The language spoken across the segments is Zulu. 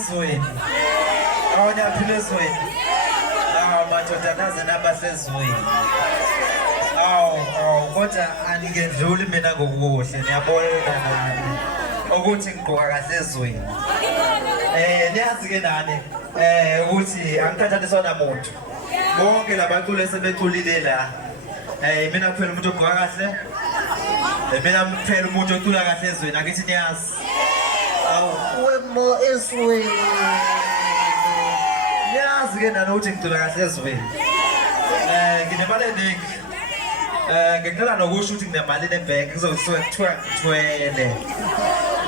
ezweni. Niyaphila ezweni. Madoda naze nabasezweni. Kodwa aningedluli mina ngokuhle niyabona nani ukuthi ngigqoka kahle ezweni. Niyazi ke nani ukuthi angikhathaniswa namuntu. Bonke labaculi sebeculile la. Mina kuphela umuntu ogqoka kahle. Mina kuphela umuntu ocula kahle ezweni akithi niyazi. Wemo ezweni. Niyazi ke nani ukuthi ngicula kahle ezweni. Nginemali eningi. Ngicela nokusho ukuthi nginemali nebhenki kuzokusuka kuthiwa ngithwele.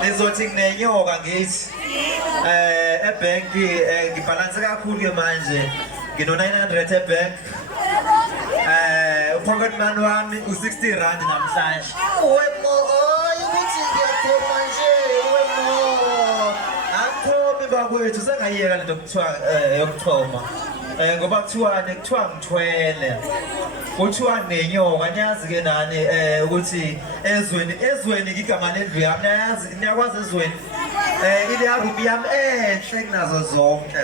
Nizothi nginenyoka ngithi ebhenki ngibhalanse kakhulu ke manje. Ngino 900 ebhenki. Pocket money wami u60 rand namhlanje. Wemo ukuthi ngiyakhoma nje wemo. Akhomi bakwethu sengayiyeka lento kuthiwa yokuthoma. Ngoba kuthiwa ngithwele. Kuthiwa nenyoka niyazi ke nani ukuthi ezweni igama lendlu yami niyazi niyakwazi ezweni ile room yami enhle kunazo zonke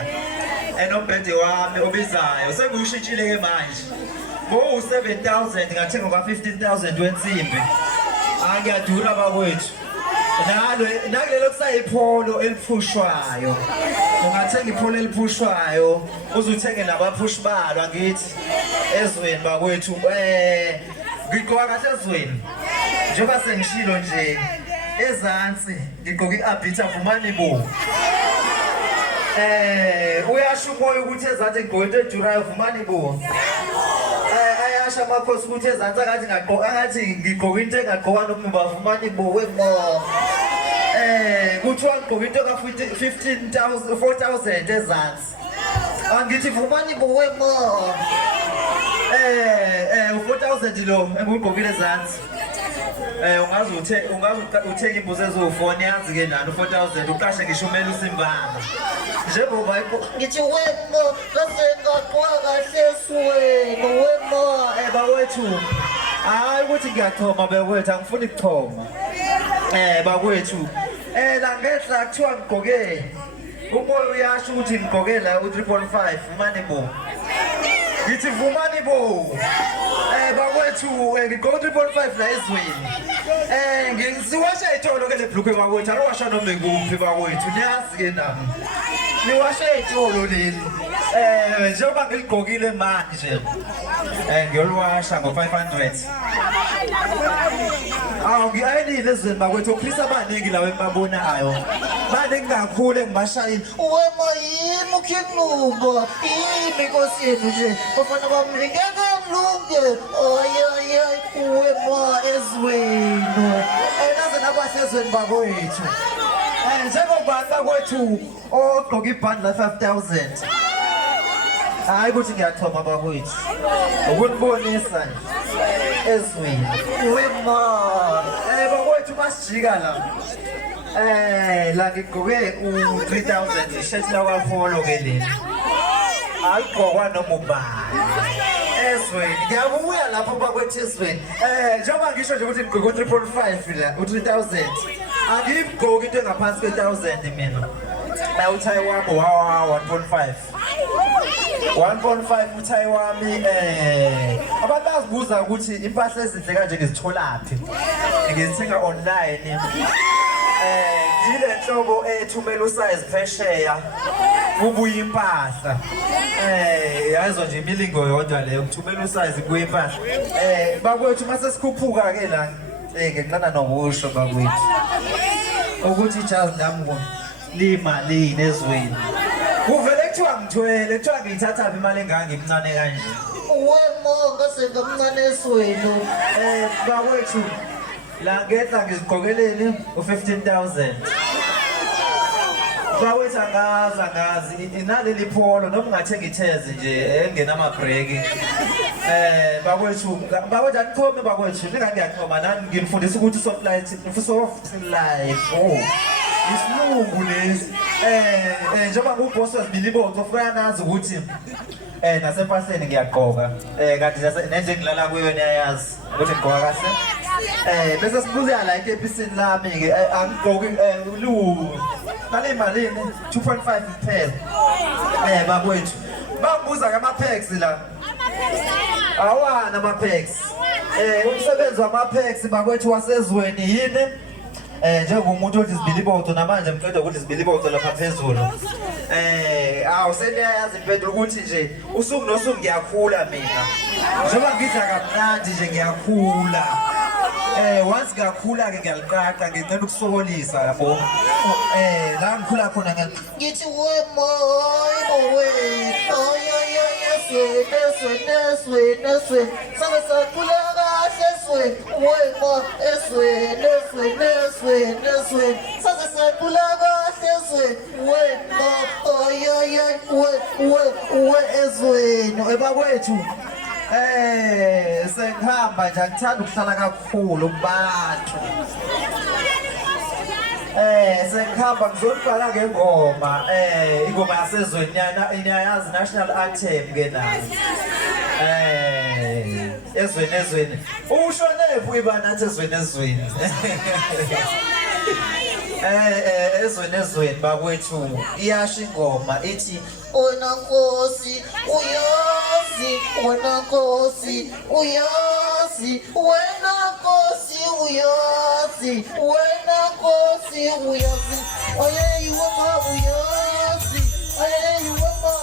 enombhede wami obizayo sengiushintshile ke manje bo 7000 ngathenga kwa 15000 wensimbi angiyadura bakwethu nakulelo kusayipholo eliphushwayo ungathenga ipholo eliphushwayo uzuthenge nabaphushi balo angithi ezweni bakwethu ngigqoka kahle ezweni njengoba sengishilo nje ezantsi ngigqoka iabita vumani bo uyasho umoya ukuthi ezantsi ngigqoka into edurayo vumani bo ayasha amakhosi ukuthi ezantsi akathi ngagqoka ngathi ngigqoka into engagqoka nokuba vumani bo wemo kuthiwa ngigqoka into ka 15000 4000 ezantsi angithi vumani bo wemo 4000 lo engugqokile ezantsi ungaze uthenga imbuzi eziwu4 yazi ke nani 4000 uqashe ngisho umele usimbanga njengoba ngithi wemo ngaqoka kahle esweni wemo bakwethu hayi ukuthi ngiyachoma bakwethu angifuni ukuchoma bakwethu la ngehla kuthiwa ngigqoke umoya uyasho ukuthi ngigqoke la u3.5 vumani bo ngithi vumani bo bakwethu ngigqoka 3.5 la ezweni ngisiwasha itholo ke le bhlukwe bakwethu alowasha noma ikuphi bakwethu niyazi ke nami niwasha itholo leli njengoba ngiligqokile manje ngiyolwasha ngo500 ngiyayilile ezweni bakwethu ophisa abaningi lawo embabonayo baningi kakhulu engibashayile wema yimi ukhinuko yimi inkosi yenu nje bafana bami ngeke mlunge wema ezweni naze nabasezweni bakwethu njengoba bakwethu ogqoka ibhandla 5000 hayi ukuthi ngiyachoma bakwethu ukunibonisa nje ezweni wema bakwethu masijika la ngigqoke u3000 ishirt lakwapholo ke leli aligqokwa noma ubani ezweni ngiyabuya lapho bakwethu ezweni njengoba ngisho nje ukuthi ngigqoke u3.5 la u3000 angigqoki into engaphansi kwe1000 mina uthayi wami wa 1.5 uthayi wami abantu bazibuza ukuthi impahla ezinhle kanje ngizitholaphi ngizithenga online ngile nhlobo ethumela usize phesheya kubuya impahla yazo nje imilingo yodwa leyo kuthumela usize kubuya impahla bakwethu mase sikhuphuka ke la ngiqala nokusho bakwethu ukuthi ijazi lami limali ezweni kuvele kuthiwa ngithwele kuthiwa ngiyithatha imali engaka ngimncane kanje wemo ngase ngamncane eswenu bakwethu la ngehla ngizigqokeleni u15000 bakwethu angazi inaleli pholo noma ungathenga itheze nje engenama break bakwethu anikhome bakwethu ngiyachoma nani ngimfundisa ukuthi soft life isilungu lesi njengoba nguboss wesibiliboco ufuna nazi ukuthi nasempahleni ngiyagqoka kanti nje ngilala kuyo niyayazi ukuthi ngigqoka kahle bese sibuza la episini lami ke angigqoki nale malini 2.5 kuphela bakwethu bangibuza ngama packs la awana ama packs umsebenzi wama packs bakwethu wasezweni yini njengomuntu othi sibilibodo namanje mqeda ukuthi sibilibodo lapha phezulu seniyayazi impendulo ukuthi nje usuku nosuku ngiyakhula mina njengoba ngidla kamnandi nje ngiyakhula once ngakhula ke ngiyaliqaqa ngincela ukusokolisa yabo la ngikhula khona ngithi wemo neswe sabe sakhula kahle swe wemo neswe sabe sakhula kahle swe wemo ezweni ebakwethu sengihamba nje ngithanda ukuhlala kakhulu kubantu sengihamba ngizobhala ngengoma ingoma yasezweni niyayazi national anthem ke nayo ezweni ushonephi ibanathi ezweni ezweni bakwethu iyasho ingoma ithi wena Nkosi uyazi wena Nkosi uyazi wena Nkosi uyazi wena Nkosi uyazi oye wema uyazi oye wema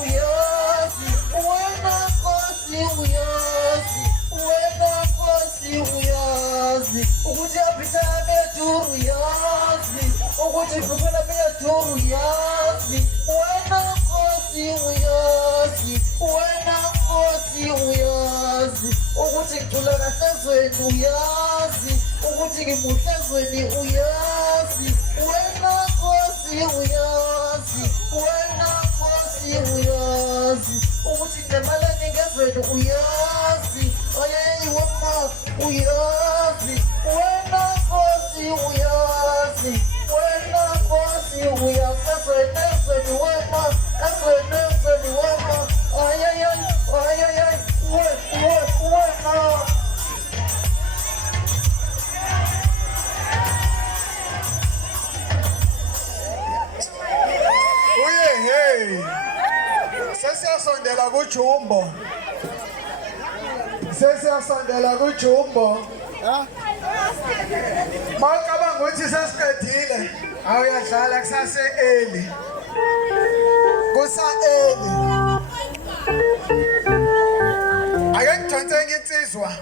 uyazi wena Nkosi uyazi wena Nkosi uyazi ukuthi apitame duru yazi ukuthi kuphela mina duru yazi wena Nkosi uyazi wena Nkosi uyazi ukuthi ngicula kahle ezweni uyazi ukuthi ngimuhle ezweni uyazi wena Nkosi uyazi wena Nkosi uyazi ukuthi ngemalani ngezweni uyazi oyeyi wema uyazi wena Nkosi uyazi wena Nkosi uyazi ezweni wema ezweni wema ayayay wema sesiyasondela kujumbo mawucabanga ukuthi sesiqedile awuyadlala kusase-eli kusa-eli ake ngidonse nginsizwa